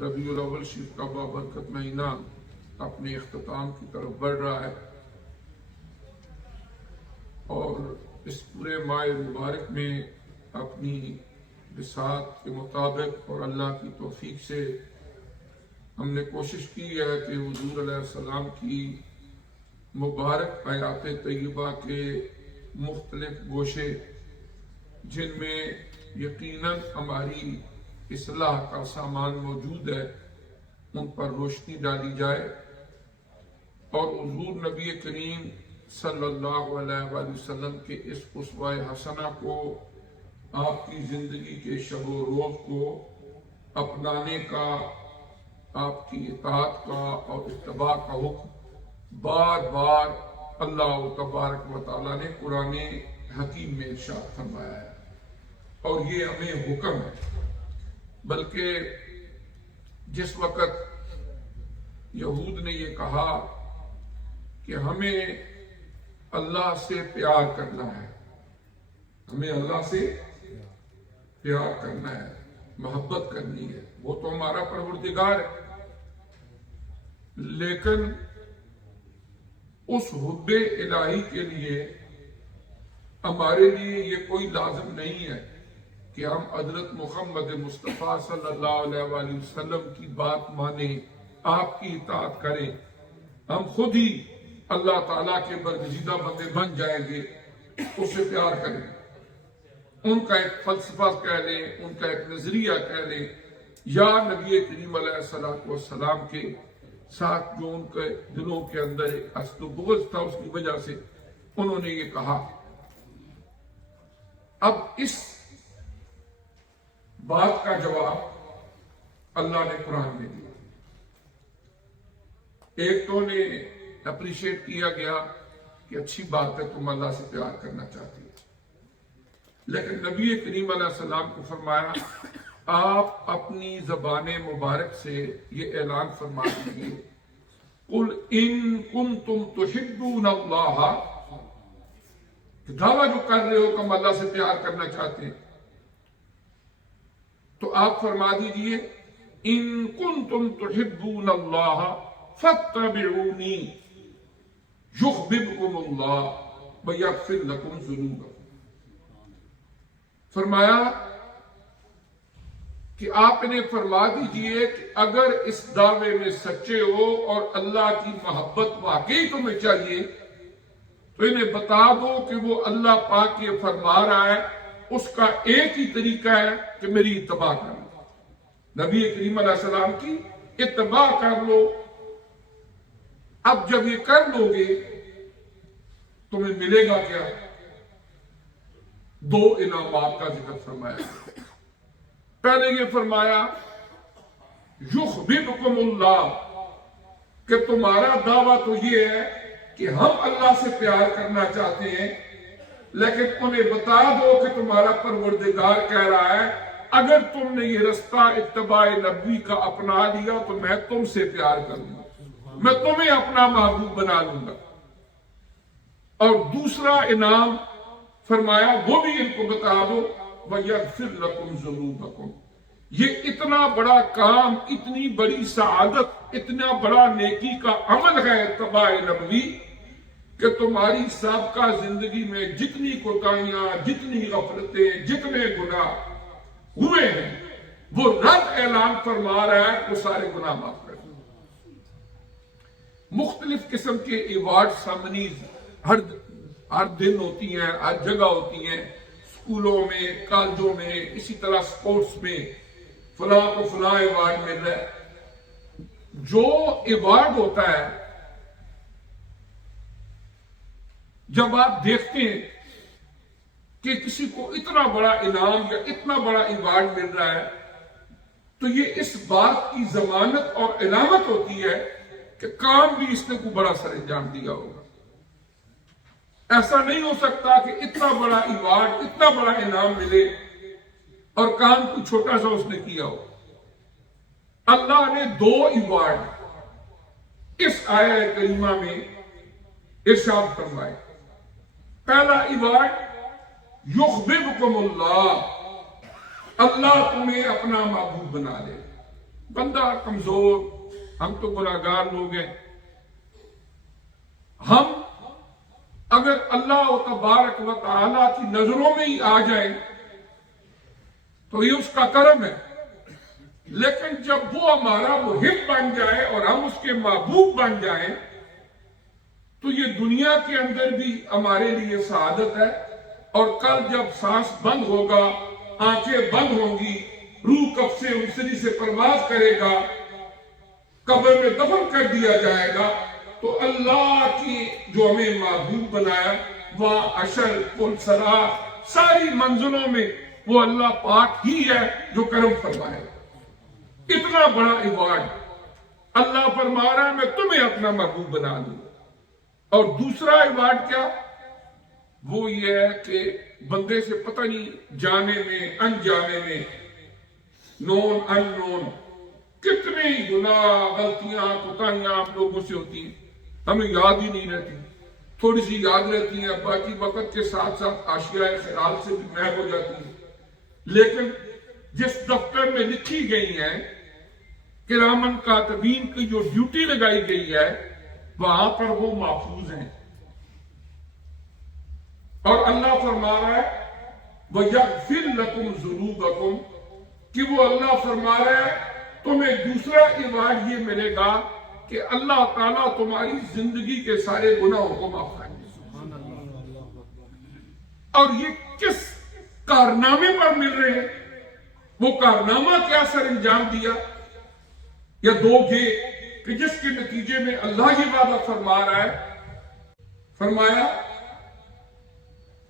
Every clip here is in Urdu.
ربیع الاول شریف کا بابرکت مہینہ اپنے اختتام کی طرف بڑھ رہا ہے، اور اس پورے ماہ مبارک میں اپنی بساط کے مطابق اور اللہ کی توفیق سے ہم نے کوشش کی ہے کہ حضور علیہ السلام کی مبارک حیات طیبہ کے مختلف گوشے جن میں یقیناً ہماری اصلاح کا سامان موجود ہے ان پر روشنی ڈالی جائے، اور حضور نبی کریم صلی اللہ علیہ وآلہ وسلم کے اس اسوہ حسنہ کو، آپ کی زندگی کے شب و روز کو اپنانے کا، آپ کی اطاعت کا اور اتباع کا حکم بار بار اللہ تبارک و تعالیٰ نے قرآن حکیم میں ارشاد فرمایا ہے، اور یہ ہمیں حکم ہے۔ بلکہ جس وقت یہود نے یہ کہا کہ ہمیں اللہ سے پیار کرنا ہے، ہمیں اللہ سے پیار کرنا ہے، محبت کرنی ہے، وہ تو ہمارا پروردگار ہے، لیکن اس حب الہی کے لیے ہمارے لیے یہ کوئی لازم نہیں ہے کہ ہم حضرت محمد مصطفیٰ صلی اللہ علیہ وآلہ وسلم کی بات مانیں، آپ کی اطاعت کریں، ہم خود ہی اللہ تعالیٰ کے برگزیدہ بندے بن جائیں گے، اس سے پیار کریں، ان کا ایک فلسفہ کہہ لیں، ان کا ایک نظریہ کہہ لیں، یا نبی کریم علیہ السلام کے ساتھ جو ان کے دلوں کے اندر ایک حسد و بغض تھا، اس کی وجہ سے انہوں نے یہ کہا۔ اب اس بات کا جواب اللہ نے قرآن میں دیا۔ ایک تو نے اپریشیٹ کیا گیا کہ اچھی بات ہے تم اللہ سے پیار کرنا چاہتی ہے، لیکن نبی کریم علیہ السلام کو فرمایا آپ اپنی زبان مبارک سے یہ اعلان فرما دیجیے، قل ان کنتم تحبون اللہ، دعویٰ جو کر رہے ہو کہ ہم اللہ سے پیار کرنا چاہتے ہیں، تو آپ فرما دیجئے ان کنتم تحبون اللہ فاتبعونی یحببکم اللہ ویغفر لکم ذنوبکم۔ فرمایا کہ آپ انہیں فرما دیجئے کہ اگر اس دعوے میں سچے ہو اور اللہ کی محبت واقعی تمہیں چاہیے تو انہیں بتا دو کہ وہ اللہ پاک یہ فرما رہا ہے، اس کا ایک ہی طریقہ ہے کہ میری اتباع کر لو، نبی کریم علیہ السلام کی اتباع کر لو۔ اب جب یہ کر لو گے تمہیں ملے گا کیا؟ دو انعامات کا ذکر فرمایا۔ پہلے یہ فرمایا یحببکم اللہ، کہ تمہارا دعویٰ تو یہ ہے کہ ہم اللہ سے پیار کرنا چاہتے ہیں، لیکن انہیں بتا دو کہ تمہارا پروردگار کہہ رہا ہے اگر تم نے یہ رستہ اتباع نبوی کا اپنا لیا تو میں تم سے پیار کروں گا، میں تمہیں اپنا محبوب بنا لوں گا۔ اور دوسرا انعام فرمایا وہ بھی ان کو بتا دو وَيَغْفِرْ لَكُمْ ذُنُوبَكُمْ۔ یہ اتنا بڑا کام، اتنی بڑی سعادت، اتنا بڑا نیکی کا عمل ہے اتباع نبوی کہ تمہاری سابقہ زندگی میں جتنی کوتاہیاں، جتنی غفلتیں، جتنے گناہ ہوئے ہیں وہ رب اعلان فرما رہا ہے وہ سارے گناہ معاف کر دیں۔ مختلف قسم کے ایوارڈ سامنیز ہر دن ہوتی ہیں، ہر جگہ ہوتی ہیں، اسکولوں میں، کالجوں میں، اسی طرح سپورٹس میں فلاں کو فلاں ایوارڈ مل رہا ہے۔ جو ایوارڈ ہوتا ہے جب آپ دیکھتے ہیں کہ کسی کو اتنا بڑا انعام یا اتنا بڑا ایوارڈ مل رہا ہے تو یہ اس بات کی ضمانت اور علامت ہوتی ہے کہ کام بھی اس نے کوئی بڑا سر انجام دیا ہوگا۔ ایسا نہیں ہو سکتا کہ اتنا بڑا ایوارڈ، اتنا بڑا انعام ملے اور کام کوئی چھوٹا سا اس نے کیا ہو۔ اللہ نے دو ایوارڈ اس آیہ کریمہ میں ارشاد فرمائے۔ پہلا ایوارڈ یحببکم اللہ، اللہ تمہیں اپنا محبوب بنا لے۔ بندہ کمزور، ہم تو گناہگار لوگ ہیں، ہم اگر اللہ تبارک و تعالی کی نظروں میں ہی آ جائیں تو یہ اس کا کرم ہے، لیکن جب وہ ہمارا محب بن جائے اور ہم اس کے محبوب بن جائیں تو یہ دنیا کے اندر بھی ہمارے لیے سعادت ہے، اور کل جب سانس بند ہوگا، آنکھیں بند ہوں گی، روح کف سے انسری سے پرواز کرے گا، قبر میں دفن کر دیا جائے گا، تو اللہ کی جو ہمیں محبوب بنایا وہاں عشر کل سرا ساری منزلوں میں وہ اللہ پاک ہی ہے جو کرم فرمائے۔ اتنا بڑا ایوارڈ اللہ فرما رہا ہے میں تمہیں اپنا محبوب بنا دوں۔ اور دوسرا ایوارڈ کیا؟ وہ یہ ہے کہ بندے سے پتہ نہیں جانے میں انجانے میں، نون ان نون، کتنے گناہ غلطیاں کوتاہیاں آپ لوگوں سے ہوتی ہیں، ہمیں یاد ہی نہیں رہتی، تھوڑی سی یاد رہتی ہیں، باقی وقت کے ساتھ ساتھ آشیاء خیال سے بھی محو ہو جاتی ہیں۔ لیکن جس دفتر میں لکھی گئی ہیں کرامن کاتبین کی جو ڈیوٹی لگائی گئی ہے وہاں پر وہ محفوظ ہیں، اور اللہ فرما رہا ہے وَيَغْفِرْ لَكُمْ ذُنُوبَكُمْ، کہ وہ اللہ فرما رہا ہے تمہیں دوسرا ایوارڈ یہ ملے گا کہ اللہ تعالیٰ تمہاری زندگی کے سارے گناہوں کو معاف کریں گے۔ اور یہ کس کارنامے پر مل رہے ہیں؟ وہ کارنامہ کیا سر انجام دیا یا دو گے کہ جس کے نتیجے میں اللہ یہ وعدہ فرما رہا ہے، فرمایا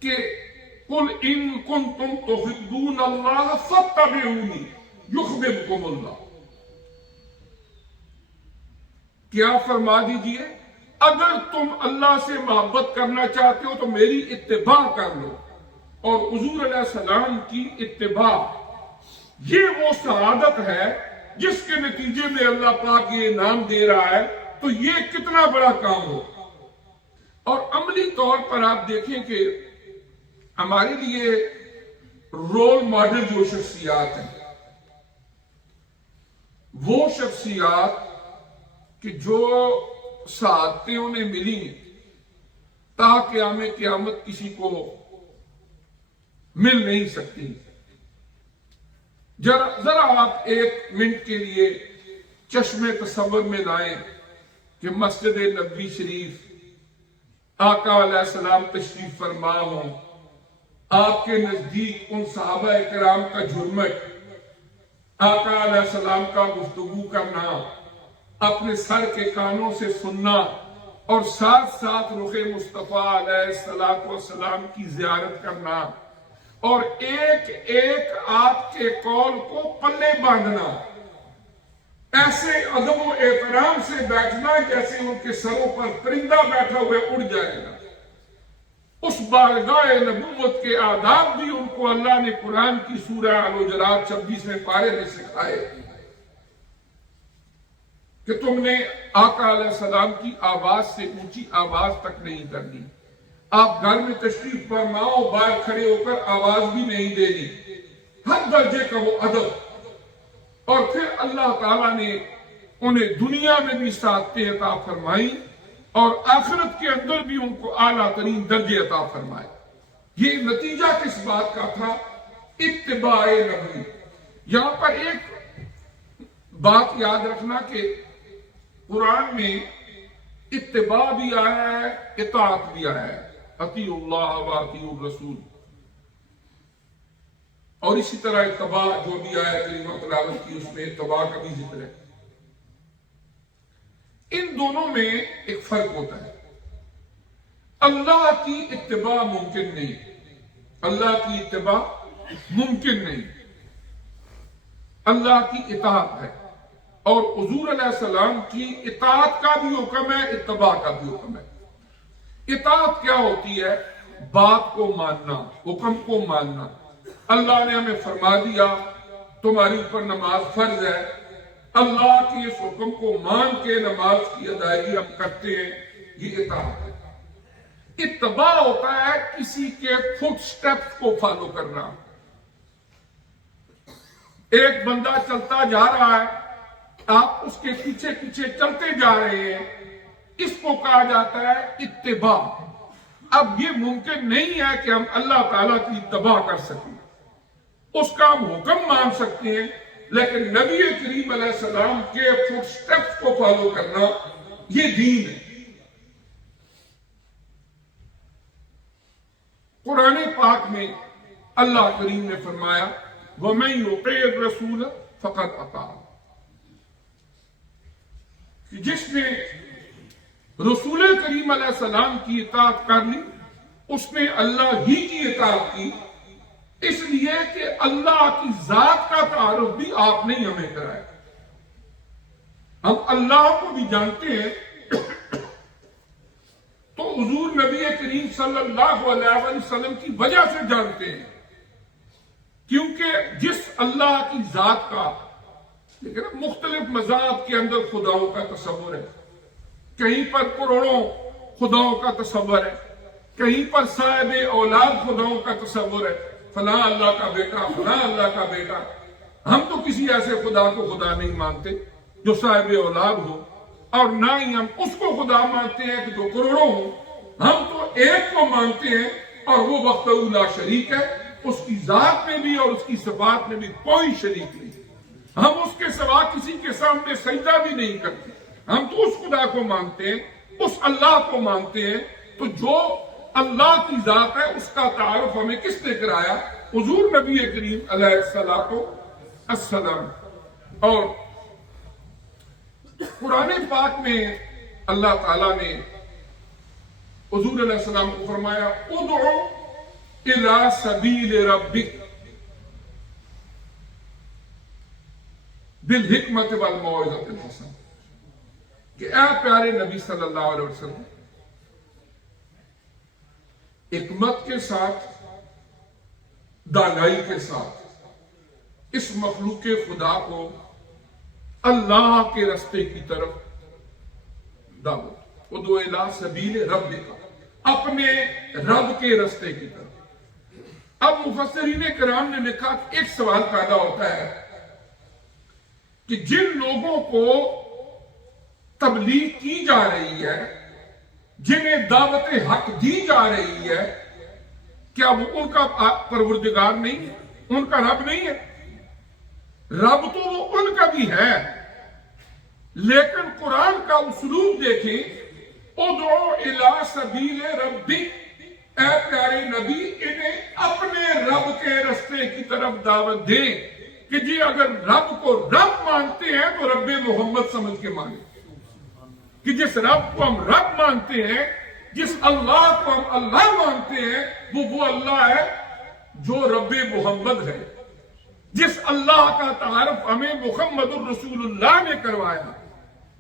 کہ قُلْ إِن كُنْتُمْ تُحِبُّونَ اللَّهَ فَاتَّبِعُونِي يُحْبِبْكُمُ اللَّهُ۔ کیا فرما دیجئے اگر تم اللہ سے محبت کرنا چاہتے ہو تو میری اتباع کر لو، اور حضور علیہ السلام کی اتباع یہ وہ سعادت ہے جس کے نتیجے میں اللہ پاک یہ انعام دے رہا ہے۔ تو یہ کتنا بڑا کام ہو۔ اور عملی طور پر آپ دیکھیں کہ ہمارے لیے رول ماڈل جو شخصیات ہیں، وہ شخصیات کہ جو سعادتیں انہیں ملی تا قیامت کسی کو مل نہیں سکتی۔ ذرا آپ ایک منٹ کے لیے چشم تصور میں لائیں کہ مسجد نبوی شریف آقا علیہ السلام تشریف فرما ہوں، آپ کے نزدیک ان صحابہ کرام کا جھرمٹ، آقا علیہ السلام کا گفتگو کرنا، اپنے سر کے کانوں سے سننا، اور ساتھ ساتھ رخ مصطفیٰ علیہ السلام کی زیارت کرنا، اور ایک ایک آپ کے قول کو پلے باندھنا، ایسے ادب و احترام سے بیٹھنا جیسے ان کے سروں پر پرندہ بیٹھا ہوئے اڑ جائے گا۔ اس بارگاہ نبوت کے آداب بھی ان کو اللہ نے قرآن کی سورہ الحجرات 26ویں پارے میں سکھائے کہ تم نے آقا علیہ السلام کی آواز سے اونچی آواز تک نہیں کرنی، آپ گھر میں تشریف فرماؤ باہر کھڑے ہو کر آواز بھی نہیں دینی، ہر درجے کا وہ ادب۔ اور پھر اللہ تعالیٰ نے انہیں دنیا میں بھی سعادتیں عطا فرمائی اور آخرت کے اندر بھی ان کو اعلیٰ ترین درجے عطا فرمائے۔ یہ نتیجہ کس بات کا تھا؟ اتباع نبوی۔ یہاں پر ایک بات یاد رکھنا کہ قرآن میں اتباع بھی آیا ہے، اطاعت بھی آیا ہے، اطیعوا اللہ و اطیعوا الرسول، اور اسی طرح اتباع جو بھی آیا کلمہ تلاوت کی اس میں اتباع کا بھی ذکر ہے۔ ان دونوں میں ایک فرق ہوتا ہے، اللہ کی اتباع ممکن نہیں، اللہ کی اتباع ممکن نہیں، اللہ کی اطاعت ہے، اور حضور علیہ السلام کی اطاعت کا بھی حکم ہے، اتباع کا بھی حکم ہے۔ اطاعت کیا ہوتی ہے؟ بات کو ماننا، حکم کو ماننا۔ اللہ نے ہمیں فرما دیا تمہاری اوپر نماز فرض ہے، اللہ کے اس حکم کو مان کے نماز کی ادائیگی ہم کرتے ہیں، یہ اطاعت ہے۔ اتباع ہوتا ہے کسی کے فٹ سٹیپس کو فالو کرنا۔ ایک بندہ چلتا جا رہا ہے آپ اس کے پیچھے پیچھے چلتے جا رہے ہیں، اس کو کہا جاتا ہے اتباع۔ اب یہ ممکن نہیں ہے کہ ہم اللہ تعالیٰ کی اتباع کر سکیں، اس کا ہم حکم مان سکتے ہیں، لیکن نبی کریم علیہ السلام کے فٹ سٹیپس کو فالو کرنا یہ دین ہے۔ قرآن پاک میں اللہ کریم نے فرمایا وَمَن يُطِعِ الرَّسُولَ فَقَدْ أَطَاعَ، کہ جس نے رسول کریم علیہ السلام کی اطاعت کر لی اس نے اللہ ہی کی اطاعت کی، اس لیے کہ اللہ کی ذات کا تعارف بھی آپ نے ہمیں کرایا۔ ہم اللہ کو بھی جانتے ہیں تو حضور نبی کریم صلی اللہ علیہ وسلم کی وجہ سے جانتے ہیں، کیونکہ جس اللہ کی ذات کا، لیکن مختلف مذاہب کے اندر خداؤں کا تصور ہے، کہیں پر کروڑوں خداؤں کا تصور ہے، کہیں پر صاحب اولاد خداؤں کا تصور ہے، فلاں اللہ کا بیٹا، فلاں اللہ کا بیٹا۔ ہم تو کسی ایسے خدا کو خدا نہیں مانتے جو صاحب اولاد ہو، اور نہ ہی ہم اس کو خدا مانتے ہیں کہ جو کروڑوں ہو۔ ہم تو ایک کو مانتے ہیں اور وہ وحدہ لا شریک ہے، اس کی ذات میں بھی اور اس کی صفات میں بھی کوئی شریک نہیں۔ ہم اس کے سوا کسی کے سامنے سجدہ بھی نہیں کرتے، ہم تو اس خدا کو مانتے ہیں، اس اللہ کو مانتے ہیں۔ تو جو اللہ کی ذات ہے اس کا تعارف ہمیں کس نے کرایا؟ حضور نبی کریم علیہ السلام۔ اور قرآن پاک میں اللہ تعالیٰ نے حضور علیہ السلام کو فرمایا ادعو الی سبیل ربک بالحکمت والموعظۃ الحسنہ، کہ اے پیارے نبی صلی اللہ علیہ وسلم، حکمت کے ساتھ، دانائی کے ساتھ اس مخلوق خدا کو اللہ کے رستے کی طرف دعوت، ادعو الی سبیل ربک، اپنے رب کے رستے کی طرف۔ اب مفسرین کرام نے لکھا کہ ایک سوال پیدا ہوتا ہے کہ جن لوگوں کو تبلیغ کی جا رہی ہے، جنہیں دعوت حق دی جا رہی ہے، کیا وہ ان کا پروردگار نہیں ہے، ان کا رب نہیں ہے؟ رب تو وہ ان کا بھی ہے، لیکن قرآن کا اسلوب دیکھیں، ادعو الی سبیل ربک، اے پیارے نبی انہیں اپنے رب کے رستے کی طرف دعوت دیں کہ جی اگر رب کو رب مانتے ہیں تو رب محمد سمجھ کے مانیں، کہ جس رب کو ہم رب مانتے ہیں، جس اللہ کو ہم اللہ مانتے ہیں، وہ اللہ ہے جو رب محمد ہے، جس اللہ کا تعارف ہمیں محمد الرسول اللہ نے کروایا،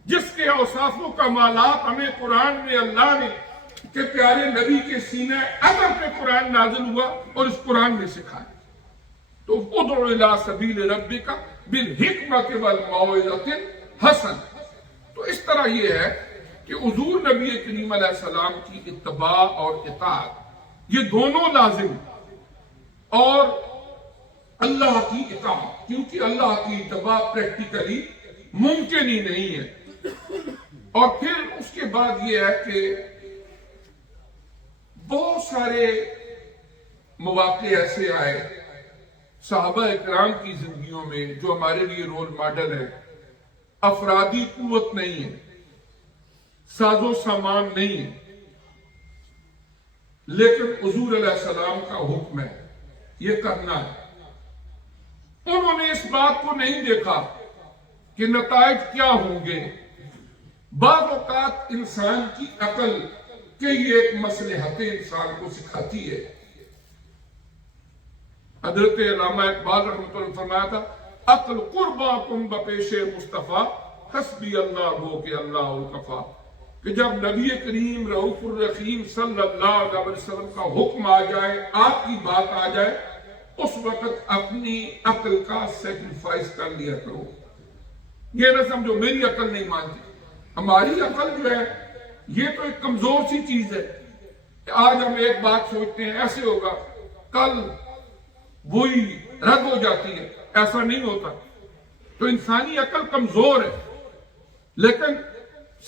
جس کے اوصاف و کمالات ہمیں قرآن میں اللہ نے کہ پیارے نبی کے سینہ اثر پہ قرآن نازل ہوا اور اس قرآن نے سکھایا۔ تو ادعو الی سبیل ربک بالحکمت والموعظۃ الحسنہ۔ تو اس طرح یہ ہے کہ حضور نبی کریم علیہ السلام کی اتباع اور اطاعت یہ دونوں لازم، اور اللہ کی اطاعت، کیونکہ اللہ کی اتباع پریکٹیکلی ممکن ہی نہیں ہے۔ اور پھر اس کے بعد یہ ہے کہ بہت سارے مواقع ایسے آئے صحابہ اکرام کی زندگیوں میں جو ہمارے لیے رول ماڈل ہے۔ افرادی قوت نہیں ہے، ساز و سامان نہیں ہے، لیکن حضور علیہ السلام کا حکم ہے یہ کرنا ہے۔ انہوں نے اس بات کو نہیں دیکھا کہ نتائج کیا ہوں گے۔ بعض اوقات انسان کی عقل کہ یہ ایک مصلحت انسان کو سکھاتی ہے۔ حضرت علامہ اقبال رحمۃ اللہ فرمایا تھا عقل قرباکم بپیش مصطفیٰ حسبی اللہ ہو کہ اللہ الکفا، کہ جب نبی کریم رؤوف الرحیم صلی اللہ علیہ وسلم کا حکم آ جائے، آپ کی بات آ جائے، اس وقت اپنی عقل کا سیکریفائس کر لیا کرو۔ یہ نہ سمجھو میری عقل نہیں مانتی، ہماری عقل جو ہے یہ تو ایک کمزور سی چیز ہے کہ آج ہم ایک بات سوچتے ہیں ایسے ہوگا، کل وہی رد ہو جاتی ہے، ایسا نہیں ہوتا۔ تو انسانی عقل کمزور ہے، لیکن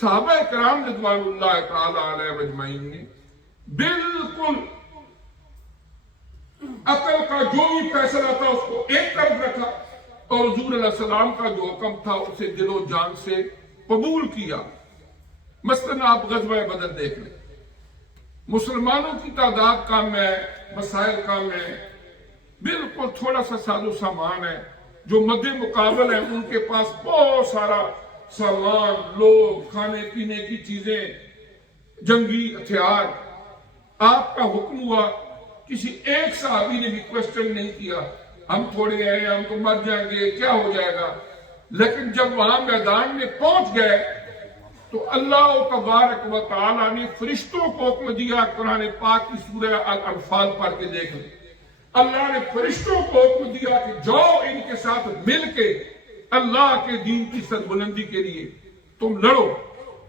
صحابہ کرام رضوان اللہ تعالی علیہ اجمعین نے بالکل عقل کا جو بھی فیصلہ تھا اس کو ایک طرف رکھا اور حضور علیہ السلام کا جو حکم تھا اسے دل و جان سے قبول کیا۔ مثلاً آپ غزوہ بدر دیکھ لیں، مسلمانوں کی تعداد کم ہے، مسائل کم ہے، بالکل تھوڑا سا ساز و سامان ہے، جو مد مقابل ہیں ان کے پاس بہت سارا سامان، لوگ، کھانے پینے کی چیزیں، جنگی ہتھیار۔ آپ کا حکم ہوا، کسی ایک صحابی نے بھی کوشچن نہیں کیا ہم تھوڑے ہیں، ہم تو مر جائیں گے، کیا ہو جائے گا۔ لیکن جب وہاں میدان میں پہنچ گئے تو اللہ تبارک و تعالی نے فرشتوں کو حکم دیا، قرآن پاک کی سورہ الانفال پڑھ کے دیکھ لیں، اللہ نے فرشتوں کو حکم دیا کہ جاؤ ان کے ساتھ مل کے اللہ کے دین کی سربلندی کے لیے تم لڑو۔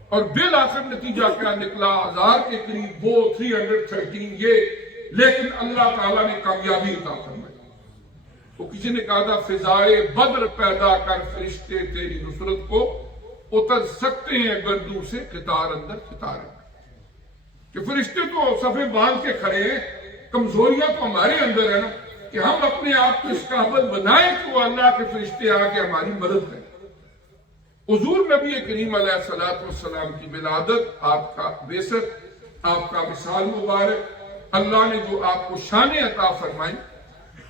اور بالآخر نتیجہ کیا نکلا؟ 1000 کے قریب وہ 313 یہ، لیکن اللہ تعالیٰ نے کامیابی عطا فرمائی۔ وہ کسی نے کہا تھا فضائے بدر پیدا کر فرشتے تیری نصرت کو اتر سکتے ہیں گردوں سے قطار اندر قطار اندر، کہ فرشتے تو صفے باندھ کے کھڑے ہیں، کمزوریاں تو ہمارے اندر ہے نا، کہ ہم اپنے آپ کو اس قابل بنائیں کہ وہ اللہ کے فرشتے آ کے ہماری مدد کریں۔ حضور نبی کریم علیہ السلام کی ولادت، آپ کا بعثت، آپ کا وصال مبارک، اللہ نے جو آپ کو شان عطا فرمائی۔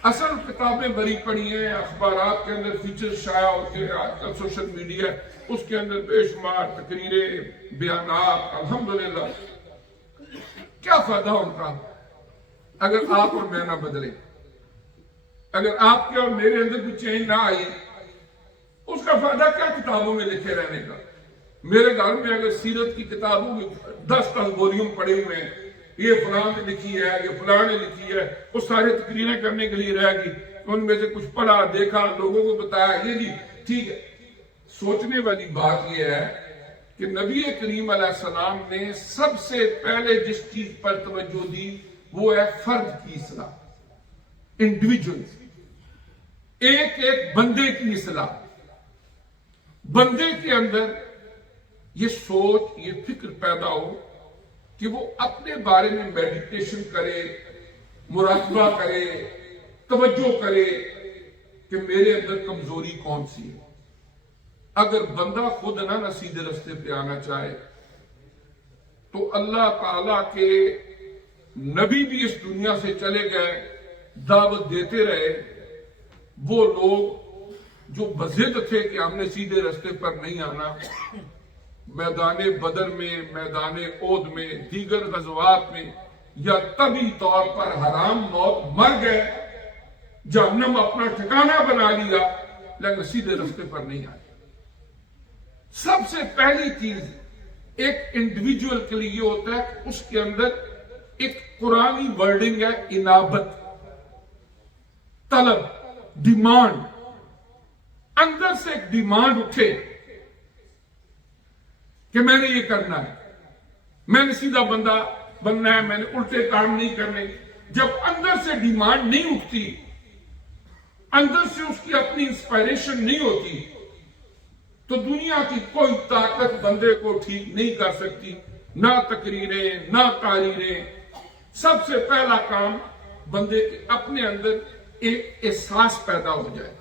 اصل کتابیں بڑی پڑھی ہیں، اخبارات کے اندر فیچر شائع ہوتے ہیں، آج کل سوشل میڈیا اس کے اندر بے شمار تقریریں، بیانات، الحمدللہ۔ کیا فائدہ ان کا اگر آپ اور میں نہ بدلے، اگر آپ کے اور میرے اندر بھی چینج نہ آئی، اس کا فائدہ کیا کتابوں میں لکھے رہنے کا؟ میرے گھر میں اگر سیرت کی کتابوں میں 10 وولیوم پڑے ہوئے ہیں، یہ فلاں نے لکھی ہے، یہ فلاں نے لکھی ہے، وہ سارے تقریریں کرنے کے لیے رہ گی، ان میں سے کچھ پڑھا، دیکھا، لوگوں کو بتایا، یہ جی ٹھیک ہے۔ سوچنے والی بات یہ ہے کہ نبی کریم علیہ السلام نے سب سے پہلے جس چیز پر توجہ دی وہ ہے فرد کی اصلاح، انڈیویجول، ایک ایک بندے کی اصلاح۔ بندے کے اندر یہ سوچ، یہ فکر پیدا ہو کہ وہ اپنے بارے میں میڈیٹیشن کرے، مراقبہ کرے، توجہ کرے کہ میرے اندر کمزوری کون سی ہے۔ اگر بندہ خود نہ سیدھے رستے پہ آنا چاہے تو اللہ تعالیٰ کے نبی بھی اس دنیا سے چلے گئے، دعوت دیتے رہے، وہ لوگ جو بضد تھے کہ ہم نے سیدھے رستے پر نہیں آنا، میدان بدر میں، میدان احد میں، دیگر غزوات میں یا طبی طور پر حرام موت مر گئے، جہنم اپنا ٹھکانہ بنا لیا، لیکن سیدھے رستے پر نہیں آئے۔ سب سے پہلی چیز ایک انڈیویجول کے لیے یہ ہوتا ہے کہ اس کے اندر ایک قرآنی ورڈنگ ہے، انابت، طلب، ڈیمانڈ، اندر سے ایک ڈیمانڈ اٹھے کہ میں نے یہ کرنا ہے، میں نے سیدھا بندہ بننا ہے، میں نے الٹے کام نہیں کرنے۔ جب اندر سے ڈیمانڈ نہیں اٹھتی، اندر سے اس کی اپنی انسپائریشن نہیں ہوتی، تو دنیا کی کوئی طاقت بندے کو ٹھیک نہیں کر سکتی، نہ تقریریں، نہ تحریریں۔ سب سے پہلا کام بندے کے اپنے اندر ایک احساس پیدا ہو جائے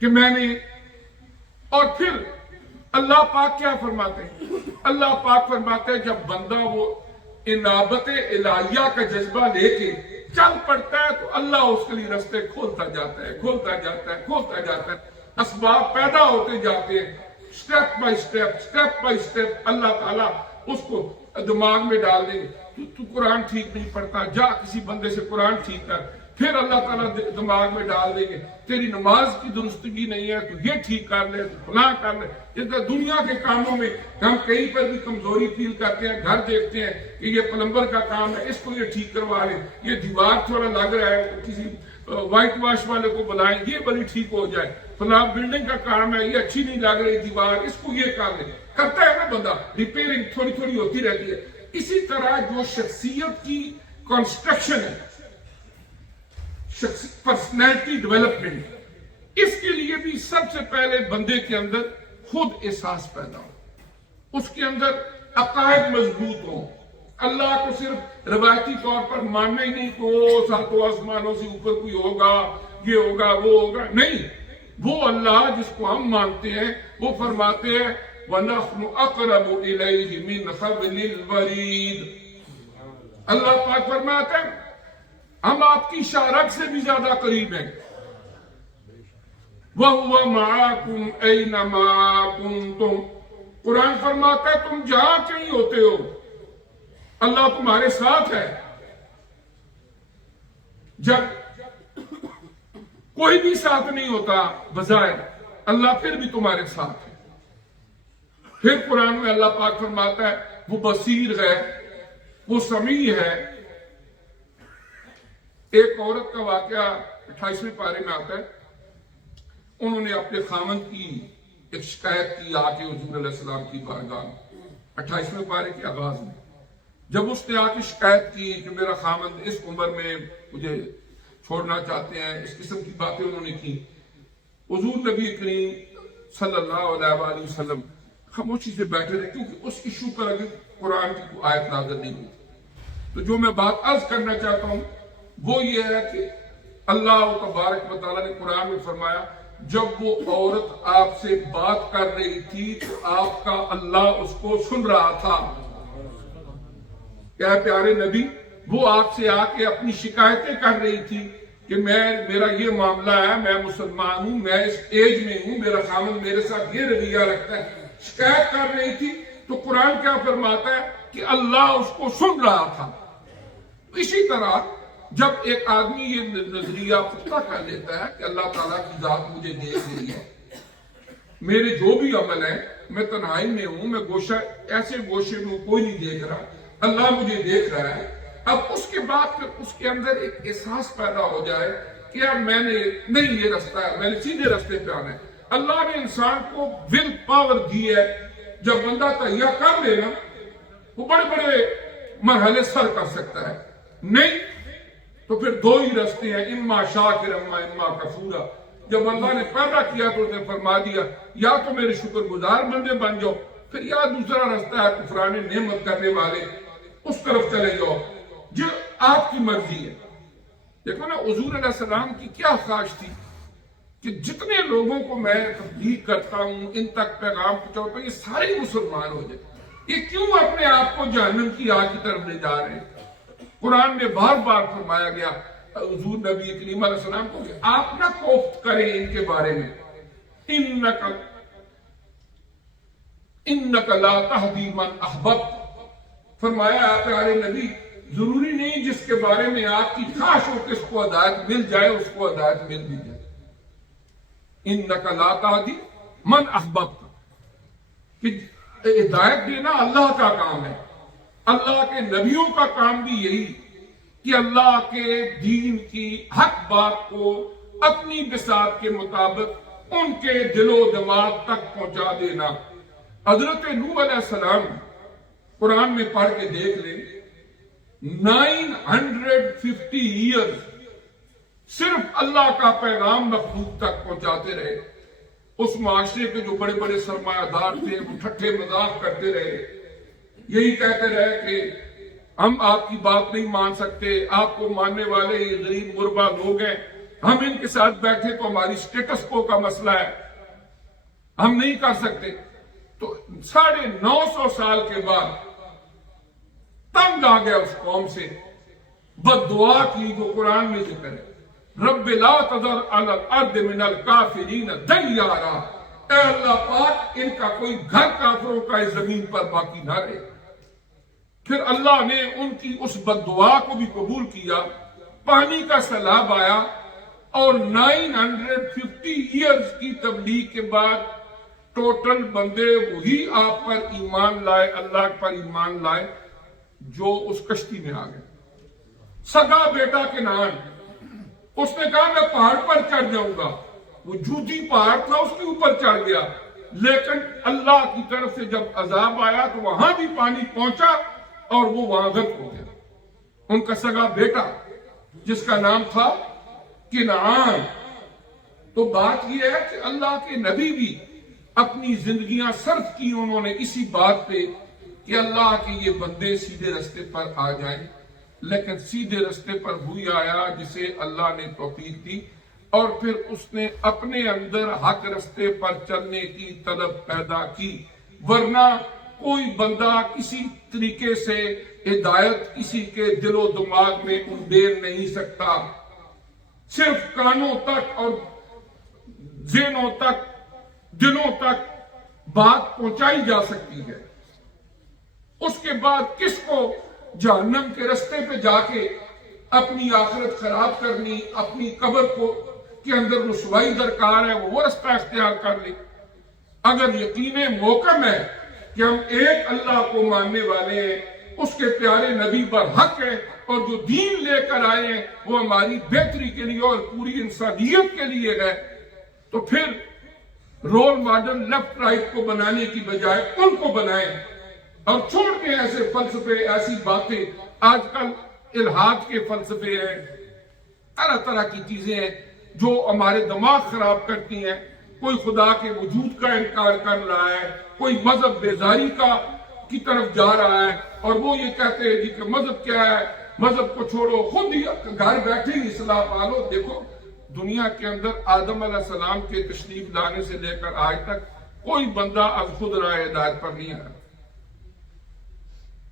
کہ میں نے، اور پھر اللہ پاک کیا فرماتے ہیں؟ اللہ پاک فرماتے ہیں جب بندہ وہ انابت الہیہ کا جذبہ لے کے چل پڑتا ہے تو اللہ اس کے لیے رستے کھولتا جاتا ہے، کھولتا جاتا ہے، کھولتا جاتا ہے، اسباب پیدا ہوتے جاتے ہیں، step by step, step by step اللہ تعالیٰ اس کو دماغ میں ڈال دیں گے۔ تو قرآن ٹھیک نہیں پڑھتا، جا کسی بندے سے قرآن ٹھیک کر، پھر اللہ تعالیٰ دماغ میں ڈال دیں گے تیری نماز کی درستگی نہیں ہے تو یہ ٹھیک کر لے، تو فلاں کر لے۔ اس طرح دنیا کے کاموں میں ہم کہیں پر بھی کمزوری فیل کرتے ہیں، گھر دیکھتے ہیں کہ یہ پلمبر کا کام ہے، اس کو یہ ٹھیک کروا لیں، یہ دیوار تھوڑا لگ رہا ہے، کسی وائٹ واش والے کو بلائیں، یہ بڑی ٹھیک ہو جائے، فلاں بلڈنگ کا کام ہے، یہ اچھی نہیں لگ رہی دیوار، اس کو یہ کر لیں۔ کرتا ہے نا بندہ، ریپیئرنگ تھوڑی تھوڑی ہوتی رہتی ہے۔ اسی طرح جو شخصیت کی کنسٹرکشن ہے، پرسنالٹی ڈیولپمنٹ، اس کے لیے بھی سب سے پہلے بندے کے اندر خود احساس پیدا ہو، اس کے اندر عقائد مضبوط ہوں، اللہ کو صرف روایتی طور پر ماننا ہی نہیں کہ ساتوں آسمانوں سے اوپر کوئی ہوگا، یہ ہوگا وہ ہوگا، نہیں، وہ اللہ جس کو ہم مانتے ہیں وہ فرماتے ہیں وَنَحْنُ أَقْرَبُ إِلَيْهِ مِنْ حَبْلِ الْوَرِيدِ، اللہ پاک فرماتے ہیں ہم آپ کی شارک سے بھی زیادہ قریب ہیں، وَهُوَ مَعَاكُمْ أَيْنَمَا كُنْتُمْ، قرآن فرماتا ہے تم جہاں کہیں ہوتے ہو اللہ تمہارے ساتھ ہے، جب کوئی بھی ساتھ نہیں ہوتا بظاہر اللہ پھر بھی تمہارے ساتھ ہے۔ پھر قرآن میں اللہ پاک فرماتا ہے وہ بصیر ہے، وہ سمیع ہے۔ ایک عورت کا واقعہ 28ویں پارے میں آتا ہے، انہوں نے اپنے خامند کی ایک شکایت کی آ کے حضور علیہ السلام کی بارگاہ میں، 28ویں پارے کے آغاز میں جب اس نے آ کے شکایت کی کہ میرا خامند اس عمر میں مجھے چھوڑنا چاہتے ہیں، اس قسم کی باتیں انہوں نے کی، حضور نبی کریم صلی اللہ علیہ وآلہ وسلم خاموشی سے بیٹھے رہے، کیونکہ اس ایشو پر اگر قرآن کی کوئی آیت نازل نہیں ہوئی۔ تو جو میں بات عرض کرنا چاہتا ہوں وہ یہ ہے کہ اللہ تبارک و تعالیٰ نے قرآن میں فرمایا جب وہ عورت آپ سے بات کر رہی تھی تو آپ کا اللہ اس کو سن رہا تھا۔ کیا پیارے نبی، وہ آپ سے آ کے اپنی شکایتیں کر رہی تھی کہ میرا یہ معاملہ ہے، میں مسلمان ہوں، میں اس ایج میں ہوں، میرا خامن میرے ساتھ یہ رویہ رکھتا ہے، شکایت کر رہی تھی، تو قرآن کیا فرماتا ہے کہ اللہ اس کو سن رہا تھا۔ اسی طرح جب ایک آدمی یہ نظریہ پختہ کر لیتا ہے کہ اللہ تعالیٰ کی ذات مجھے دیکھ رہی ہے، میرے جو بھی عمل ہے، میں تنہائی میں ہوں، میں ایسے گوشے میں کوئی نہیں دیکھ رہا، اللہ مجھے دیکھ رہا ہے، اب اس کے بعد پھر اس کے اندر ایک احساس پیدا ہو جائے کہ یار میں نے نہیں یہ رستہ ہے، میں نے سیدھے رستے پہ آنا ہے۔ اللہ نے انسان کو ول پاور دی ہے، جب بندہ تہیا کر لے نا وہ بڑے بڑے مرحلے سر کر سکتا ہے، نہیں تو پھر دو ہی رستے ہیں، اما شاکر اما کفورا۔ جب اللہ نے پیدا کیا تو اس نے فرما دیا یا تو میرے شکر گزار بندے بن جاؤ، پھر یا دوسرا رستہ ہے کفران نعمت کرنے والے، اس طرف چلے جاؤ جو آپ کی مرضی ہے۔ دیکھو نا حضور علیہ السلام کی کیا خواہش تھی کہ جتنے لوگوں کو میں تبلیغ کرتا ہوں، ان تک پیغام پہنچاتا ہوں، یہ سارے مسلمان ہو جائیں، یہ کیوں اپنے آپ کو جہنم کی آگ کی طرف لے جا رہے ہیں؟ قرآن میں بار بار فرمایا گیا حضور نبی کریم علیہ السلام کو کہ آپ نہ کوفت کریں ان کے بارے میں، انک لا تہدی من احببت، فرمایا پیارے نبی ضروری نہیں جس کے بارے میں آپ کی خواہش ہو کہ اس کو ہدایت مل جائے اس کو ہدایت مل بھی جائے۔ انک لا تہدی من احببت، کہ ہدایت دینا اللہ کا کام ہے، اللہ کے نبیوں کا کام بھی یہی کہ اللہ کے دین کی حق بات کو اپنی بساط کے مطابق ان کے دل و دماغ تک پہنچا دینا۔ حضرت نوح علیہ السلام قرآن میں پڑھ کے دیکھ لیں، 950 ایئرز صرف اللہ کا پیغام مخلوق تک پہنچاتے رہے۔ اس معاشرے کے جو بڑے بڑے سرمایہ دار تھے وہ ٹھٹھے مذاق کرتے رہے، یہی کہتے رہے کہ ہم آپ کی بات نہیں مان سکتے، آپ کو ماننے والے یہ غریب غربا لوگ ہیں، ہم ان کے ساتھ بیٹھے تو ہماری سٹیٹس کو کا مسئلہ ہے، ہم نہیں کر سکتے۔ تو 950 سال کے بعد تنگ آ گیا اس قوم سے، بد دعا کی جو قرآن میں ذکر ہے، رب لا تذر علی الارض من الکافرین دیارا، اے اللہ پاک ان کا کوئی گھر کافروں کا اس زمین پر باقی نہ رہے۔ پھر اللہ نے ان کی اس بد دعا کو بھی قبول کیا، پانی کا سیلاب آیا، اور 950 ایئرز کی تبلیغ کے بعد ٹوٹل بندے وہی آپ پر ایمان لائے، اللہ پر ایمان لائے جو اس کشتی میں آ گئے۔ سگا بیٹا کنعان، اس نے کہا میں پہاڑ پر چڑھ جاؤں گا، وہ جوتی پہاڑ تھا اس کے اوپر چڑھ گیا، لیکن اللہ کی طرف سے جب عذاب آیا تو وہاں بھی پانی پہنچا اور وہ وہاں غرق ہو گیا۔ ان کا سگا بیٹا جس کا نام تھا کنعان، تو بات یہ ہے کہ اللہ کے نبی بھی اپنی زندگیاں صرف کی انہوں نے اسی بات پہ کہ اللہ کے یہ بندے سیدھے رستے پر آ جائیں، لیکن سیدھے رستے پر وہی آیا جسے اللہ نے توفیق دی، اور پھر اس نے اپنے اندر حق رستے پر چلنے کی طلب پیدا کی۔ ورنہ کوئی بندہ کسی طریقے سے ہدایت کسی کے دل و دماغ میں اندیل نہیں سکتا، صرف کانوں تک اور ذہنوں تک، دلوں تک بات پہنچائی جا سکتی ہے۔ اس کے بعد کس کو جہنم کے رستے پہ جا کے اپنی آخرت خراب کرنی، اپنی قبر کو کے اندر رسوائی درکار ہے، وہ رستہ اختیار کر لے۔ اگر یقین محکم ہے کہ ہم ایک اللہ کو ماننے والے ہیں، اس کے پیارے نبی پر حق ہے، اور جو دین لے کر آئے ہیں وہ ہماری بہتری کے لیے اور پوری انسانیت کے لیے ہے، تو پھر رول ماڈل لیفٹ رائٹ کو بنانے کی بجائے ان کو بنائیں، اور چھوڑ دیں ایسے فلسفے، ایسی باتیں۔ آج کل الہاد کے فلسفے ہیں، طرح طرح کی چیزیں ہیں جو ہمارے دماغ خراب کرتی ہیں۔ کوئی خدا کے وجود کا انکار کر رہا ہے، کوئی مذہب بیزاری کی طرف جا رہا ہے، اور وہ یہ کہتے ہیں جی کہ مذہب کیا ہے، مذہب کو چھوڑو، خود ہی گھر بیٹھے ہی اصلاح پالو۔ دیکھو دنیا کے اندر آدم علیہ السلام کے تشریف لانے سے لے کر آج تک کوئی بندہ از خود راہ ہدایت پر نہیں آیا۔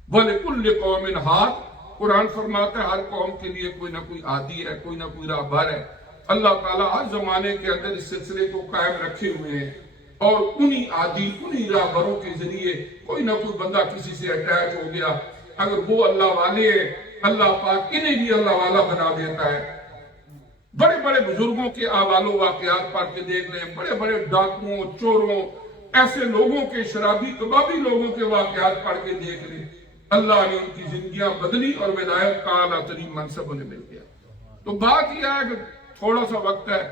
وَلِكُلِّ قَوْمٍ ہَادٍ، قرآن فرماتا ہے ہر قوم کے لیے کوئی نہ کوئی عادی ہے، کوئی نہ کوئی راہبر ہے۔ اللہ تعالیٰ ہر زمانے کے اندر اس سلسلے کو قائم رکھے ہوئے ہیں، اور انہی عادی، انہی راہبروں کے ذریعے کوئی نہ کوئی بندہ کسی سے اٹیچ ہو گیا، اگر وہ اللہ والے ہیں اللہ پاک انہیں بھی اللہ والا بنا دیتا ہے۔ بڑے بڑے بزرگوں کے احوال و واقعات پڑھ کے دیکھ لیں، بڑے بڑے ڈاکوؤں، چوروں، ایسے لوگوں کے، شرابی کبابی لوگوں کے واقعات پڑھ کے دیکھ لیں، اللہ نے ان کی زندگیاں بدلی اور ولایت کا اعلیٰ ترین منصب انہیں مل گیا۔ تو بات یہ ہے کہ تھوڑا سا وقت ہے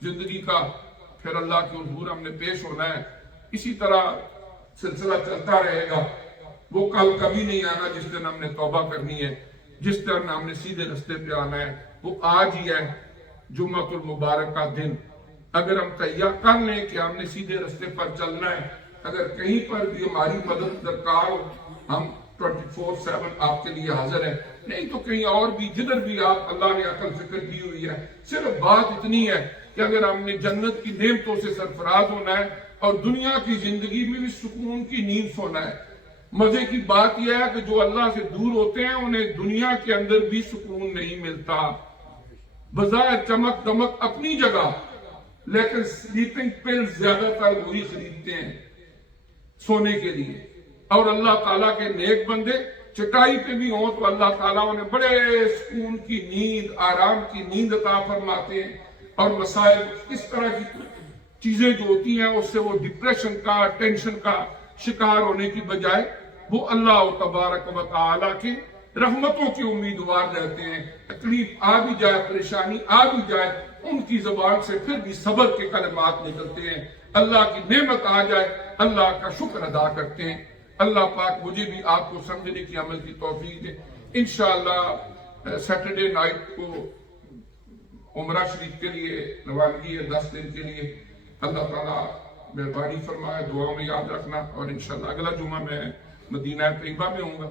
زندگی کا، پھر اللہ کے حضور ہم نے پیش ہونا ہے۔ اسی طرح سلسلہ چلتا رہے گا۔ وہ کل کبھی نہیں آنا جس دن ہم نے توبہ کرنی ہے، جس دن ہم نے سیدھے رستے پہ آنا ہے، وہ آج ہی ہے، جمعہ المبارک کا دن۔ اگر ہم تیار کر لیں کہ ہم نے سیدھے رستے پر چلنا ہے، اگر کہیں پر بھی ہماری مدد درکار ہو، ہم 24/7 آپ کے لیے حاضر ہیں، نہیں تو کہیں اور بھی جدھر بھی آپ اللہ نے عقل فکر دی ہوئی ہے۔ صرف بات اتنی ہے کہ اگر ہم نے جنت کی نعمتوں سے سرفراز ہونا ہے اور دنیا کی زندگی میں بھی سکون کی نیند سونا ہے۔ مزے کی بات یہ ہے کہ جو اللہ سے دور ہوتے ہیں انہیں دنیا کے اندر بھی سکون نہیں ملتا۔ بظاہر چمک دمک اپنی جگہ، لیکن سلیپنگ پل زیادہ تر وہی خریدتے ہیں سونے کے لیے، اور اللہ تعالیٰ کے نیک بندے چٹائی پہ بھی ہوں تو اللہ تعالیٰ انہیں بڑے سکون کی نیند، آرام کی نیند عطا فرماتے ہیں، اور مسائل اس طرح کی چیزیں جو ہوتی ہیں اس سے وہ ڈپریشن کا، ٹینشن کا شکار ہونے کی بجائے وہ اللہ تبارک و تعالیٰ کی رحمتوں کے امیدوار رہتے ہیں۔ تکلیف آ بھی جائے، پریشانی آ بھی جائے، ان کی زبان سے پھر بھی صبر کے کلمات نکلتے ہیں۔ اللہ کی نعمت آ جائے، اللہ کا شکر ادا کرتے ہیں۔ اللہ پاک مجھے بھی آپ کو سمجھنے کی عمل کی توفیق دے۔ انشاءاللہ سیٹرڈے نائٹ کو عمرہ شریف کے لیے روانگی ہے 10 دن کے لیے۔ اللہ تعالیٰ مہربانی فرمائے، دعاؤں میں یاد رکھنا، اور انشاءاللہ اگلا جمعہ میں مدینہ طیبہ میں ہوں گا۔